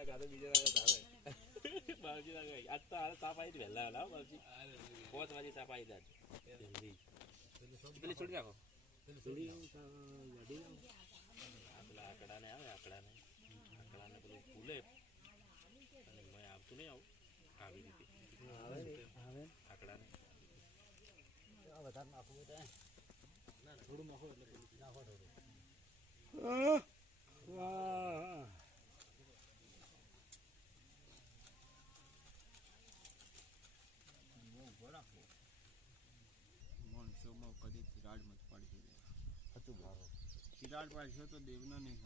ના કાતો બીજા દાડે તાવે બાવજી ના ગઈ આજ તો હાલ તાપ આવી વહેલા વહેલા બાવજી પાંચ વાગે તાપ આવી આજ. જલ્દી. પેલી છોડી ગાડી આવું આ પેલા આકડાને આવે આકડાને. આકડાને પેલું ફૂલે. અને મેં આવતું નહીં આવું. આવી રીતે. આકડાને. વધારે નાખવું હોય ના ના થોડું નાખો એટલે પેલું નાખો થોડું માણસોમાં કદી તિરાડ મત પાડશે સાચું મારો તિરાડ પાડશો તો દેવનો નહીં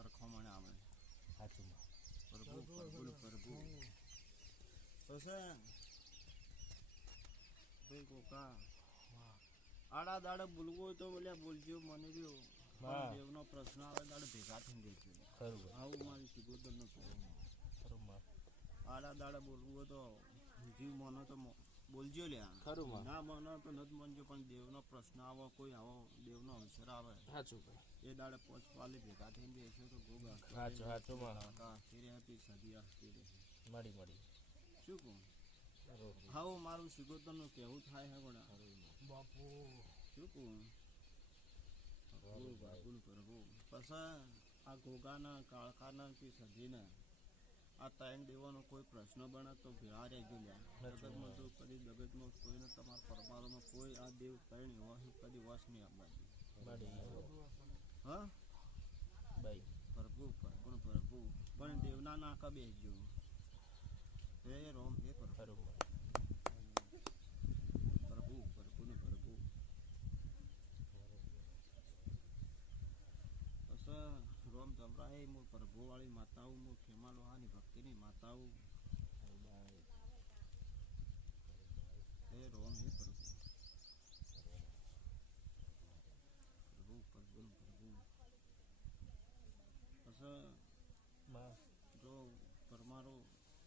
અરખો આવે સાચું પ્રભુ પ્રભુ પ્રભુ. પછી ભાઈ કોકા આડા દાડે બોલવું હોય તો બોલ્યા બોલજો મને રહ્યો. દેવનો પ્રશ્ન આવે દાડે ભેગા થઈને દેજો ખરું. આવું મારી સુગોદર નો આડા દાડે બોલવું હોય તો જીવ માનો તો બોલજો લ્યા. ખરું માં. ના માનો તો નથી માનજો પણ દેવનો પ્રશ્ન આવો કોઈ આવો દેવનો અવસર આવે. સાચું ભાઈ. એ દાડે પોચ પાલી ભેગા થઈને બેસ્યો તો ગોગા સાચું સાચું માં હતી સદી આવતી રહી. મળી મળી. શું કહું? હાવ મારું સિગોતરનું કેવું થાય હે પણ બાપુ. શું કહું? બાપુ પ્રભુ પછી આ ગોગાના કાળખાના કે સજીને આ ત્રણ દેવાનો કોઈ પ્રશ્ન બને તો ભેળા રહેજો લ્યા જગતમાં તો કદી જગતમાં કોઈને તમારા પરમારોમાં કોઈ આ દેવ ત્રણ એવા કદી વશ નહીં આવવા હા? ભાઈ પ્રભુ પ્રભુ પ્રભુ પણ દેવના નાકા બેસજો. હે રોમ હે પ્રભુ પ્રભુ ને પ્રભુ પછી મૂળ જમરાય પ્રભુ વાળી માતાઓ મૂળ ખેમા લોહાની ભક્તિની માતાઓ. હે રોમ હે પ્રભુ. પ્રભુ પ્રભુ પ્રભુ. પછી જો પરમારો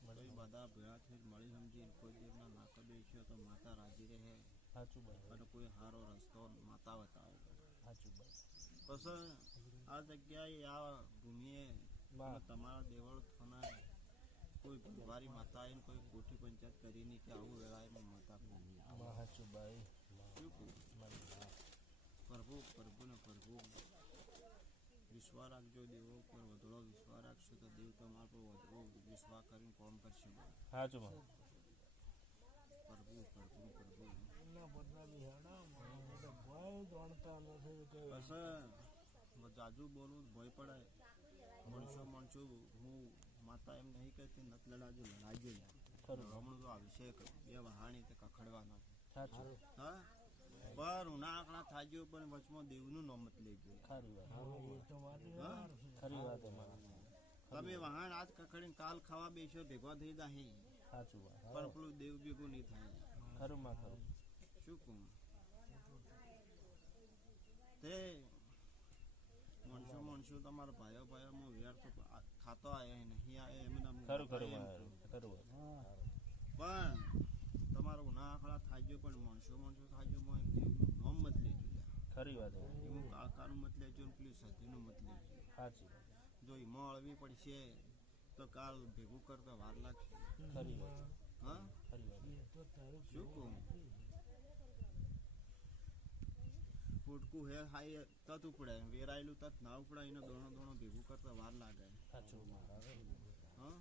મળી કોઈ બધા ભેળા થઈને મળી સમજી કોઈ દેવના નાકા બેસ્યો તો માતા રાજી રહે. સાચું અને કોઈ સારો રસ્તો માતા બતાવે. સાચું બસ પછી આ જગ્યાએ આ ભૂમિએ તમારા દેવળ થના કોઈ ભગવારી માતા આવીને કોઈ કોઠી પંચાયત કરીને કે આવું વેળાએ માતા ભૂમિ સાચું ભાઈ. શું પ્રભુ પ્રભુ ને પ્રભુ. વિશ્વા રાખજો દેવો પર વધડો વિશ્વા રાખશો તો દેવ તમારા પર વધડો વિશ્વા કરીને કોમ કરશે સાચું માં પ્રભુ પ્રભુ પ્રભુ. એમના બિહાડા જાણતા નથી કે જાજુ બોલું ભય પડાય. મણસો મણસો હું માતા એમ નહીં કહેતી નથી લડાજો લડાજો ખરું. હમણાં તો આ વિષય બે વહાણી તે કખડવાના છે. હા? પર ઉના આંકડા થાજ્યો પણ વચમાં દેવનું નામ લઈ ગયું. ખરી વાત. હા? ખરી વાત એમાં તમે વહાણ આજ કખડીને કાલ ખાવા બેસો ભેગા થઈ સાચું વાત. પણ પેલું દેવ ભેગું નહીં થાય. ખરું માં ખરું. શું કહું? તે મણસો મણસો તમારા ભાઈઓ ભાઈઓમાં વેર તો ખાતો આવ્યા નહીં આયા એમના ખરું ખરું ખરું પણ તમારો ઉના આખડા ગયો પણ મણસો મણસો થાય ગયો દેવનું નામ મત લેજો. ખરી વાત એવું કાકાનું મત લેજો ને પેલી સધીનું મત લેજો. સાચી જો એમાં અળવી પડશે તો કાલ ભેગું કરતા વાર લાગશે. ખરી વાત. હા? ખરી વાત. શું કહું? ફૂટકું હે હાઈ તત ઉપડે વેરાયેલું તત ના ઉપડે એનો દોણો દોણો ભેગું કરતા વાર લાગે. હા?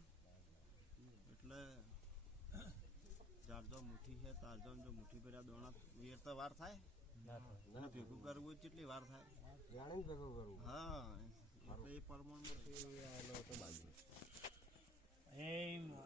એટલે જારજો મુઠ્ઠી છે તારજો જો મુઠ્ઠી ભર્યા દોણા વેરતા વાર થાય? એને અને ભેગું કરવું કેટલી વાર થાય? જાણી ભેગું કરવું. હા એટલે એ પ્રમાણમાં. કોમરું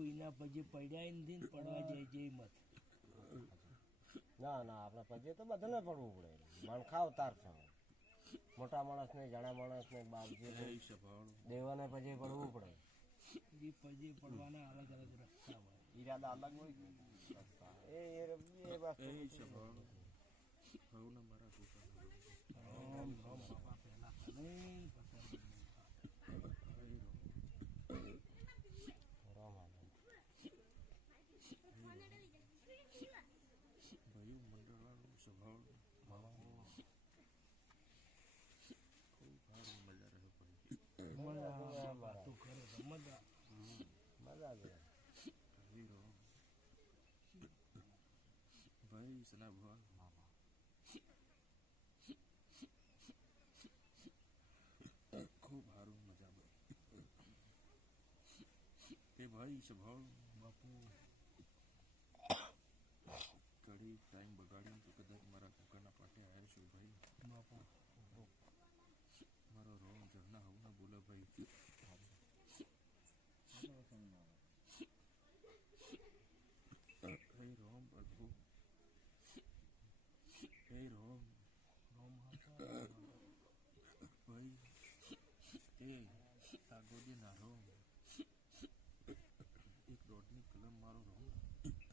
કોઈના પજે પડ્યા નથી ને પડવા જાય જે મત ના ના આપણા પજે તો બધાને પડવું પડે મણખા અવતાર છે મોટા માણસ ને જાણા માણસ ને બાપ દેવાને પછી પડવું પડે પડવાના અલગ અલગ રસ્તા હોય ઈરાદા અલગ હોય રસ્તા એ એ વસ્તુ મારા ભાઈ સ્વભાવ બાપુ. ઘડી ટાઈમ બગાડીને તો કદાચ મારા કુકરના પાટે આવ્યા છો ભાઈ. બાપુ. મારો રોમ ઝરના હું ના બોલે ભાઈ. હે રોમ પ્રભુ હે રોમ. રોમ ભાઈ એ ના રોમ એક દોઢની કલમ મારો રોમ લાવે ભાઈ હે રોમ આ ગાડી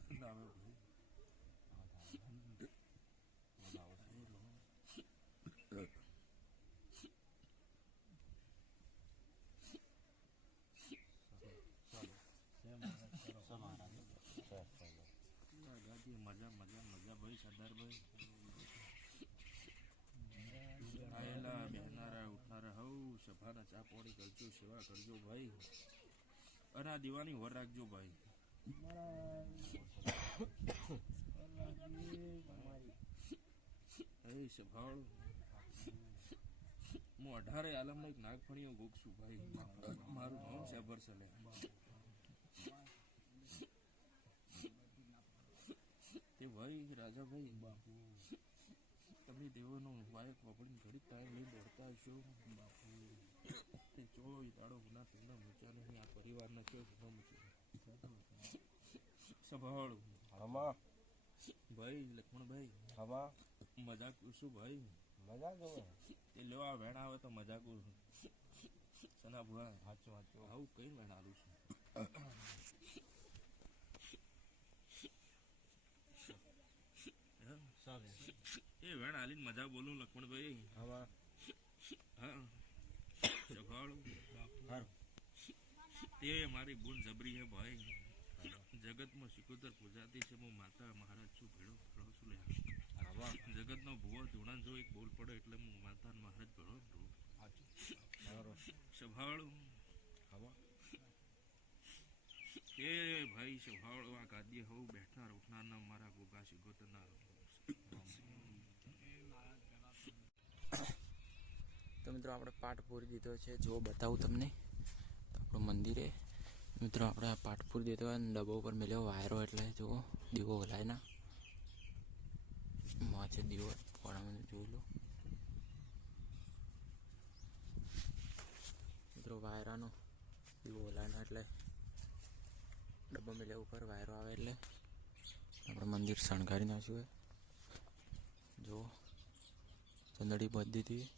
મજા મજા મજા ભાઈ સરદારભાઈ આયેલા બેહનારા ઉઠનારા હવ સભાના ચા પાણી કરજો સેવા કરજો ભાઈ અને આ દીવાની વર રાખજો ભાઈ હું અઢારે આલમમાં એક નાગફણીઓ ગોગશું ભાઈ મારું નામ છે બરસલે તે ભાઈ રાજાભાઈ તમે દેવોનો વાયક વાપરીને ઘડી ટાઈમ નહીં દોડતા હશો બાપુ તે ચોવીસ દાડો ગુના, તેમના મૂચ્યા નહીં, આ પરિવારના કયો ગુના મૂક્યો સંભાળ. હમા. ભાઈ લક્ષ્મણભાઈ હમા. મજાક શું ભાઈ. મજા જોવે એ લેવા વેણ આવે તો મજાક સના ભુવા સાચું સાચું આવું કઈ વેણ આલું છું? એ વેણ આલીને મજા બોલું લક્ષ્મણભાઈ. હવા હા. સભાળું. હારું. તે મારી ગુણ જબરી હે ભાઈ. જગતમાં સિકોતર પૂજાતી છે હું માતા મહારાજ છું ભેળો ભેળો છું લે જગતનો ભૂવો ધૂણા જો એક બોલ પડે એટલે હું માતા મહારાજ ભેળો ભેળો. સારું સંભાળ એ ભાઈ સંભાળ આ ગાદી હોઉં બેઠનાર ઉઠનારના મારા ગોગા સિકોતરના. તો મિત્રો આપણે પાઠ પૂરી દીધો છે. જો બતાવું તમને. આપણું મંદિરે મિત્રો, આપણે આ પાઠ તો ડબ્બા ઉપર મેળ્યો વાયરો એટલે જુઓ, દીવો ઓલાય ના. છે દીવો પોણામાં જોઈ લો. મિત્રો, વાયરાનો દીવો હલાય ના એટલે ડબ્બા મેલ્યા ઉપર વાયરો આવે એટલે આપણે મંદિર શણગારી નાખ્યું હોય જુઓ, ચંદડી બાંધી દીધી